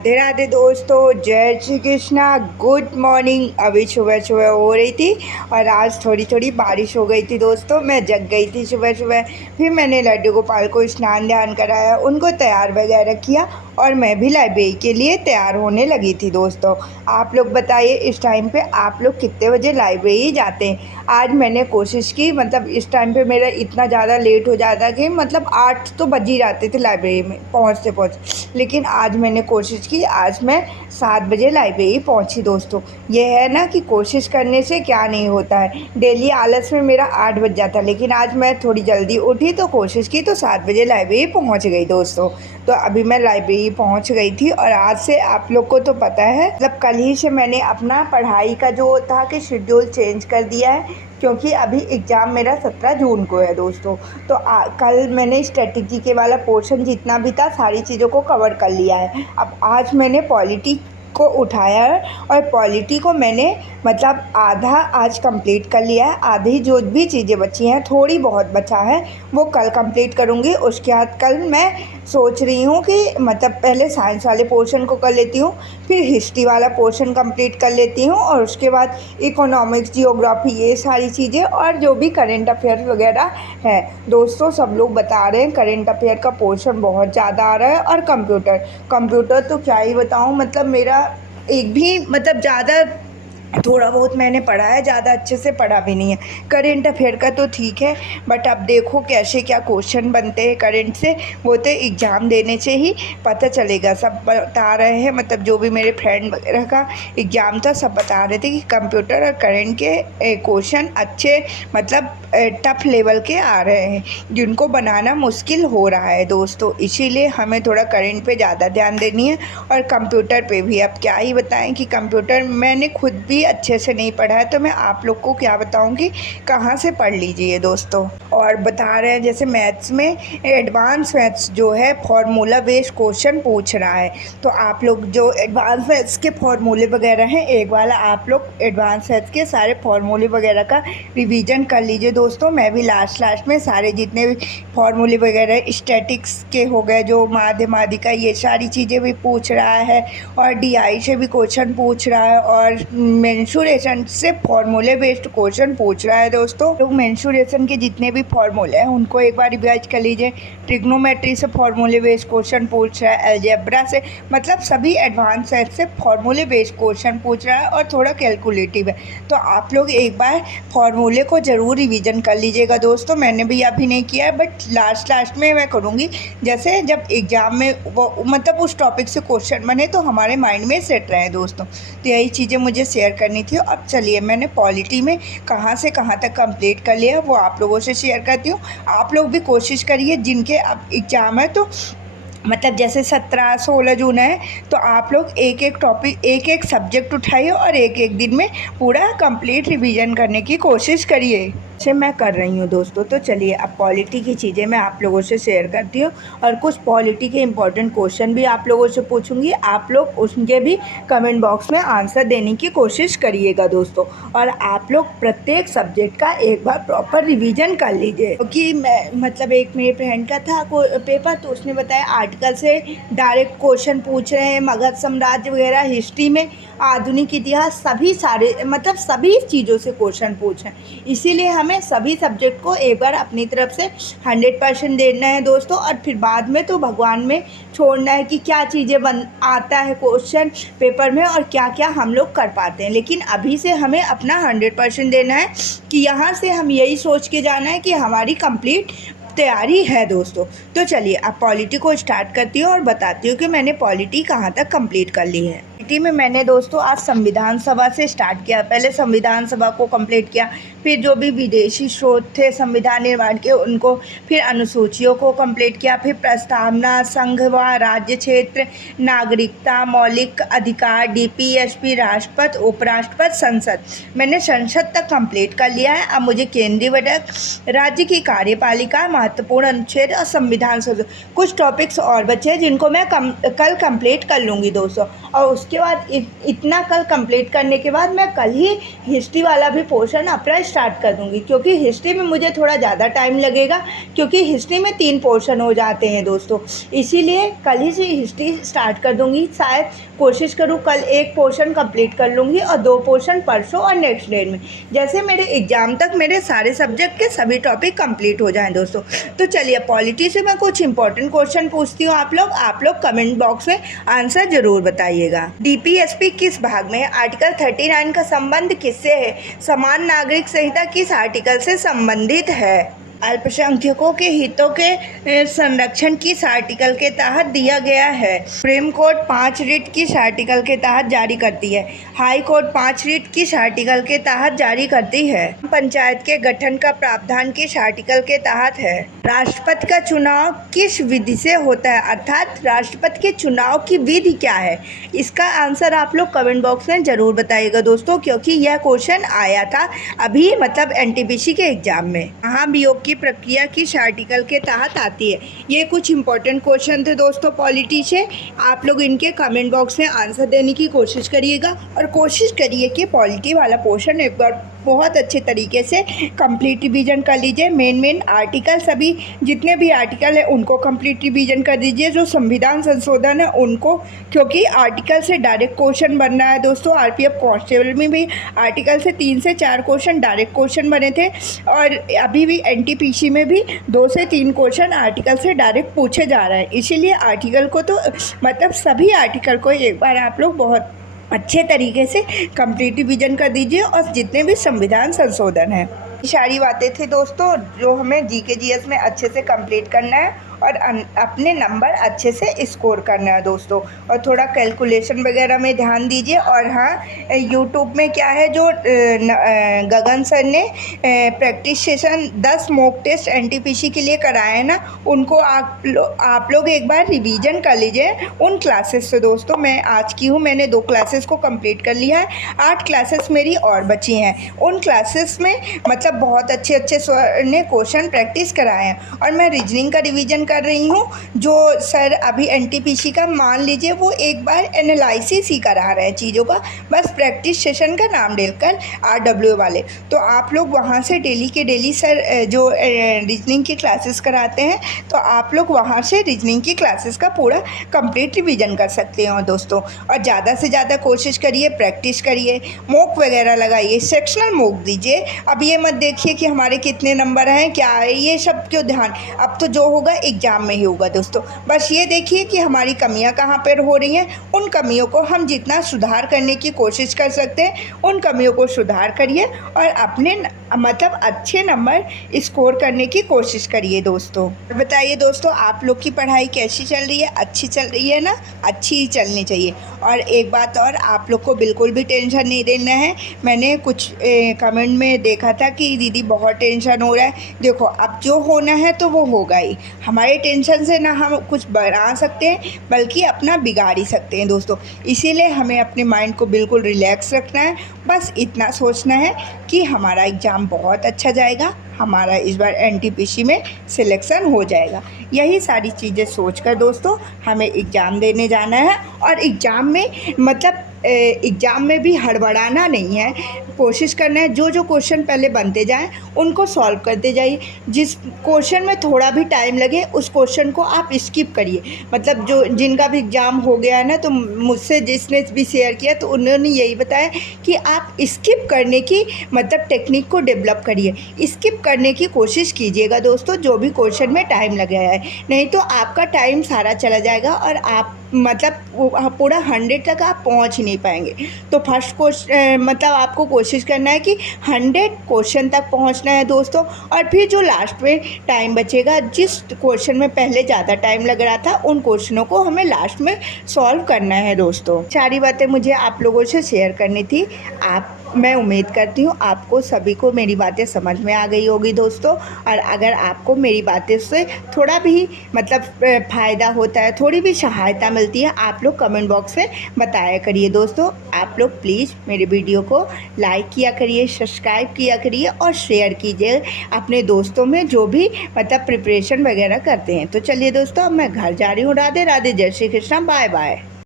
राधे राधे दोस्तों, जय Shri Krishna. Good morning. अभी सुबह सुबह हो रही थी और आज थोड़ी थोड़ी बारिश हो गई थी दोस्तों। मैं जग गई थी सुबह सुबह। फिर मैंने लड्डू गोपाल को स्नान ध्यान कराया, उनको तैयार वगैरह किया और मैं भी लाइब्रेरी के लिए तैयार होने लगी थी दोस्तों। आप लोग बताइए इस टाइम पे आप लोग कितने बजे लाइब्रेरी जाते हैं? आज मैंने कोशिश की, मतलब इस टाइम पे मेरा इतना ज़्यादा लेट हो जाता कि मतलब 8 तो बज ही जाते थे लाइब्रेरी में पहुँचते, लेकिन आज मैंने कोशिश कि आज मैं 7 बजे लाइब्रेरी पहुंची दोस्तों। ये है ना कि कोशिश करने से क्या नहीं होता है। डेली आलस में मेरा 8 बज जाता, लेकिन आज मैं थोड़ी जल्दी उठी तो कोशिश की तो 7 बजे लाइब्रेरी पहुंच गई दोस्तों। तो अभी मैं लाइब्रेरी पहुंच गई थी और आज से आप लोग को तो पता है, मतलब कल ही से मैंने अपना पढ़ाई का जो था कि शेड्यूल चेंज कर दिया है, क्योंकि अभी एग्ज़ाम मेरा 17 जून को है दोस्तों। तो कल मैंने स्ट्रेटजी के वाला पोर्शन जितना भी था सारी चीज़ों को कवर कर लिया है। अब आज मैंने पॉलिटी को उठाया है और पॉलिटी को मैंने मतलब आधा आज कंप्लीट कर लिया है। आधी जो भी चीज़ें बची हैं, थोड़ी बहुत बचा है, वो कल कंप्लीट करूँगी। उसके बाद कल मैं सोच रही हूँ कि मतलब पहले साइंस वाले पोर्शन को कर लेती हूँ, फिर हिस्ट्री वाला पोर्शन कंप्लीट कर लेती हूँ और उसके बाद इकोनॉमिक्स, जियोग्राफी, ये सारी चीज़ें और जो भी करेंट अफेयर्स वगैरह है दोस्तों। सब लोग बता रहे हैं करेंट अफेयर का पोर्शन बहुत ज़्यादा आ रहा है। और कंप्यूटर तो क्या ही बताऊँ, मतलब मेरा एक भी मतलब ज़्यादा, थोड़ा बहुत मैंने पढ़ा है, ज़्यादा अच्छे से पढ़ा भी नहीं है। करेंट अफेयर का तो ठीक है, बट अब देखो कैसे क्या क्वेश्चन बनते हैं करेंट से, वो तो एग्ज़ाम देने से ही पता चलेगा। सब बता रहे हैं, मतलब जो भी मेरे फ्रेंड वगैरह का एग्ज़ाम था सब बता रहे थे कि कंप्यूटर और करेंट के क्वेश्चन अच्छे, मतलब टफ लेवल के आ रहे हैं, जिनको बनाना मुश्किल हो रहा है दोस्तों। इसीलिए हमें थोड़ा करेंट पे ज़्यादा ध्यान देनी है और कंप्यूटर पे भी। अब क्या ही बताएं कि कंप्यूटर मैंने खुद भी अच्छे से नहीं पढ़ा है, तो मैं आप लोग को क्या बताऊंगी, कहाँ से पढ़ लीजिए दोस्तों। और बता रहे हैं जैसे मैथ्स में एडवांस मैथ्स जो है फॉर्मूला बेस्ड क्वेश्चन पूछ रहा है, तो आप लोग जो एडवांस मैथ्स के फॉर्मूले वगैरह हैं, एक बार आप लोग एडवांस मैथ्स के सारे फॉर्मूले वगैरह का रिवीजन कर लीजिए दोस्तों। मैं भी लास्ट में सारे जितने भी फॉर्मूले वगैरह, स्टैटिक्स के हो गए, जो माध्यमादिका, ये सारी चीज़ें भी पूछ रहा है और डीआई से भी क्वेश्चन पूछ रहा है और मेंसुरेशन से फॉर्मूले बेस्ड क्वेश्चन पूछ रहा है दोस्तों। तो मेंसुरेशन के जितने भी फॉर्मूले हैं उनको एक बार रिवाइज कर लीजिए। ट्रिग्नोमेट्री से फॉर्मूले बेस्ड क्वेश्चन पूछ रहा है, अलजेब्रा से, मतलब सभी एडवांस सेट से फॉर्मूले बेस्ड क्वेश्चन पूछ रहा है और थोड़ा कैलकुलेटिव है। तो आप लोग एक बार फॉर्मूले को ज़रूर रिवीजन कर लीजिएगा दोस्तों। मैंने भी अभी नहीं किया है, बट लास्ट में मैं करूँगी, जैसे जब एग्ज़ाम में वो मतलब उस टॉपिक से क्वेश्चन बने तो हमारे माइंड में सेट रहे दोस्तों। तो यही चीज़ें मुझे शेयर करनी थी। अब चलिए, मैंने पॉलिटी में कहाँ से कहाँ तक कंप्लीट कर लिया वो आप लोगों से शेयर करती हूँ। आप लोग भी कोशिश करिए, जिनके अब एग्ज़ाम है तो मतलब जैसे 17-16 जून है, तो आप लोग एक एक टॉपिक, एक एक सब्जेक्ट उठाइए और एक एक दिन में पूरा कंप्लीट रिवीजन करने की कोशिश करिए, से मैं कर रही हूँ दोस्तों। तो चलिए, अब पॉलिटी की चीज़ें मैं आप लोगों से शेयर करती हूँ और कुछ पॉलिटी के इंपॉर्टेंट क्वेश्चन भी आप लोगों से पूछूंगी। आप लोग उनके भी कमेंट बॉक्स में आंसर देने की कोशिश करिएगा दोस्तों। और आप लोग प्रत्येक सब्जेक्ट का एक बार प्रॉपर रिवीजन कर लीजिए, क्योंकि मैं मतलब एक मेरे फ्रेंड का था पेपर, तो उसने बताया आर्टिकल से डायरेक्ट क्वेश्चन पूछ रहे हैं, मगध साम्राज्य वगैरह, हिस्ट्री में आधुनिक इतिहास, सभी सारे मतलब सभी चीज़ों से क्वेश्चन पूछें। इसीलिए हमें सभी सब्जेक्ट को एक बार अपनी तरफ से 100% देना है दोस्तों, और फिर बाद में तो भगवान में छोड़ना है कि क्या चीज़ें बन आता है क्वेश्चन पेपर में और क्या क्या हम लोग कर पाते हैं। लेकिन अभी से हमें अपना 100% देना है कि यहाँ से हम यही सोच के जाना है कि हमारी कंप्लीट तैयारी है दोस्तों। तो चलिए, अब पॉलिटी को स्टार्ट करती हूँ और बताती हूँ कि मैंने पॉलिटी कहाँ तक कंप्लीट कर ली है। पॉलिटी में मैंने दोस्तों आज संविधान सभा से स्टार्ट किया। पहले संविधान सभा को कंप्लीट किया, फिर जो भी विदेशी स्रोत थे संविधान निर्माण के उनको, फिर अनुसूचियों को कंप्लीट किया, फिर प्रस्तावना, संघ व राज्य क्षेत्र, नागरिकता, मौलिक अधिकार, डीपीएसपी, राष्ट्रपति, उपराष्ट्रपति, संसद, मैंने संसद तक कंप्लीट कर लिया है। अब मुझे केंद्रीय बजट, राज्य की कार्यपालिका, महत्वपूर्ण अनुच्छेद और संविधान सभा, कुछ टॉपिक्स और बचे हैं जिनको मैं कल कंप्लीट कर लूँगी दोस्तों। और उसके बाद इतना कल कंप्लीट करने के बाद मैं कल ही हिस्ट्री वाला भी पोर्शन अपना स्टार्ट कर दूंगी, क्योंकि हिस्ट्री में मुझे थोड़ा ज़्यादा टाइम लगेगा, क्योंकि हिस्ट्री में 3 पोर्शन हो जाते हैं दोस्तों। इसीलिए कल ही से हिस्ट्री स्टार्ट कर दूंगी। शायद कोशिश करूँ कल 1 पोर्शन कंप्लीट कर लूँगी और 2 पोर्शन परसों और नेक्स्ट डे में, जैसे मेरे एग्ज़ाम तक मेरे सारे सब्जेक्ट के सभी टॉपिक कंप्लीट हो जाएं दोस्तों। तो चलिए पॉलिटी से मैं कुछ इंपॉर्टेंट क्वेश्चन पूछती हूँ। आप लोग कमेंट बॉक्स में आंसर जरूर बताइएगा। डीपीएसपी किस भाग में है? आर्टिकल 39 का संबंध किससे है? समान नागरिक संहिता किस आर्टिकल से संबंधित है? अल्पसंख्यकों के हितों के संरक्षण किस आर्टिकल के तहत दिया गया है? सुप्रीम कोर्ट 5 रिट किस आर्टिकल के तहत जारी करती है? हाई कोर्ट 5 रिट किस आर्टिकल के तहत जारी करती है? पंचायत के गठन का प्रावधान किस आर्टिकल के तहत है? राष्ट्रपति का चुनाव किस विधि से होता है? अर्थात राष्ट्रपति के चुनाव की विधि क्या है? इसका आंसर आप लोग कमेंट बॉक्स में ज़रूर बताइएगा दोस्तों, क्योंकि यह क्वेश्चन आया था अभी मतलब एनटीपीसी के एग्जाम में। महाभियोग की प्रक्रिया किस आर्टिकल के तहत आती है? ये कुछ इंपॉर्टेंट क्वेश्चन थे दोस्तों पॉलिटी से। आप लोग इनके कमेंट बॉक्स में आंसर देने की कोशिश करिएगा और कोशिश करिए कि पॉलिटी वाला पोर्शन एक बार बहुत अच्छे तरीके से कंप्लीट रिवीजन कर लीजिए। मेन आर्टिकल सभी जितने भी आर्टिकल है उनको कंप्लीट रिवीजन कर दीजिए। जो संविधान संशोधन है उनको, क्योंकि आर्टिकल से डायरेक्ट क्वेश्चन बनना है दोस्तों। आरपीएफ कांस्टेबल में भी आर्टिकल से 3 से 4 क्वेश्चन डायरेक्ट क्वेश्चन बने थे, और अभी भी एनटीपीसी में भी 2 से 3 क्वेश्चन आर्टिकल से डायरेक्ट पूछे जा रहे हैं। इसीलिए आर्टिकल को तो मतलब सभी आर्टिकल को एक बार आप लोग बहुत अच्छे तरीके से कंप्लीट रिवीजन कर दीजिए, और जितने भी संविधान संशोधन हैं। सारी बातें थी दोस्तों जो हमें जीके जीएस में अच्छे से कंप्लीट करना है और अपने नंबर अच्छे से स्कोर करना है दोस्तों। और थोड़ा कैलकुलेशन वगैरह में ध्यान दीजिए। और हाँ, यूट्यूब में क्या है, जो गगन सर ने practice session 10 mock test NTPC के लिए कराए हैं ना, उनको आप लोग एक बार रिवीजन कर लीजिए उन क्लासेस से दोस्तों। मैं आज की हूँ, मैंने 2 क्लासेस को कंप्लीट कर लिया है, 8 क्लासेस मेरी और बची हैं। उन क्लासेस में मतलब बहुत अच्छे सर ने क्वेश्चन प्रैक्टिस कराए हैं, और मैं रीजनिंग का रिवीजन कर रही हूँ। जो सर अभी एनटीपीसी का मान लीजिए वो एक बार एनालिसिस ही करा रहे हैं चीज़ों का, बस प्रैक्टिस सेशन का नाम डालकर आरडब्ल्यू वाले। तो आप लोग वहाँ से डेली के डेली सर जो रीजनिंग की क्लासेस कराते हैं, तो आप लोग वहाँ से रीजनिंग की क्लासेस का पूरा कंप्लीट रिवीजन कर सकते हैं दोस्तों। और ज़्यादा से ज़्यादा कोशिश करिए, प्रैक्टिस करिए, मॉक वगैरह लगाइए, सेक्शनल मॉक दीजिए। अब ये मत देखिए कि हमारे कितने नंबर हैं, क्या है, ये सब क्यों ध्यान, अब तो जो होगा एग्जाम में ही होगा दोस्तों। बस ये देखिए कि हमारी कमियां कहाँ पर हो रही हैं, उन कमियों को हम जितना सुधार करने की कोशिश कर सकते हैं उन कमियों को सुधार करिए, और अपने मतलब अच्छे नंबर स्कोर करने की कोशिश करिए दोस्तों। बताइए दोस्तों, आप लोग की पढ़ाई कैसी चल रही है? अच्छी चल रही है ना? अच्छी ही चलनी चाहिए। और एक बात और, आप लोग को बिल्कुल भी टेंशन नहीं लेना है। मैंने कुछ कमेंट में देखा था कि दीदी बहुत टेंशन हो रहा है। देखो, अब जो होना है तो वो होगा ही। हमारे टेंशन से ना हम कुछ बना सकते हैं, बल्कि अपना बिगाड़ ही सकते हैं दोस्तों। इसीलिए हमें अपने माइंड को बिल्कुल रिलैक्स रखना है। बस इतना सोचना है कि हमारा एग्ज़ाम बहुत अच्छा जाएगा, हमारा इस बार एनटीपीसी में सिलेक्शन हो जाएगा। यही सारी चीज़ें सोचकर दोस्तों हमें एग्ज़ाम देने जाना है। और एग्ज़ाम में मतलब एग्ज़ाम में भी हड़बड़ाना नहीं है, कोशिश करना है जो क्वेश्चन पहले बनते जाएं उनको सॉल्व करते जाइए। जिस क्वेश्चन में थोड़ा भी टाइम लगे उस क्वेश्चन को आप स्किप करिए। मतलब जो जिनका भी एग्ज़ाम हो गया है ना, तो मुझसे जिसने भी शेयर किया तो उन्होंने यही बताया कि आप स्किप करने की मतलब टेक्निक को डेवलप करिए, स्किप करने की कोशिश कीजिएगा दोस्तों जो भी क्वेश्चन में टाइम लग गया है। नहीं तो आपका टाइम सारा चला जाएगा और आप मतलब पूरा 100 तक आप पहुंच नहीं पाएंगे। तो फर्स्ट क्वेश्चन मतलब आपको कोशिश करना है कि 100 क्वेश्चन तक पहुंचना है दोस्तों। और फिर जो लास्ट में टाइम बचेगा, जिस क्वेश्चन में पहले ज़्यादा टाइम लग रहा था उन क्वेश्चनों को हमें लास्ट में सॉल्व करना है दोस्तों। सारी बातें मुझे आप लोगों से शेयर करनी थी। मैं उम्मीद करती हूँ आपको सभी को मेरी बातें समझ में आ गई होगी दोस्तों। और अगर आपको मेरी बातें से थोड़ा भी मतलब फ़ायदा होता है, थोड़ी भी सहायता मिलती है, आप लोग कमेंट बॉक्स में बताया करिए दोस्तों। आप लोग प्लीज़ मेरे वीडियो को लाइक किया करिए, सब्सक्राइब किया करिए और शेयर कीजिए अपने दोस्तों में जो भी मतलब प्रिपरेशन वगैरह करते हैं। तो चलिए दोस्तों, अब मैं घर जा रही हूँ। राधे राधे, जय श्री कृष्ण, बाय बाय।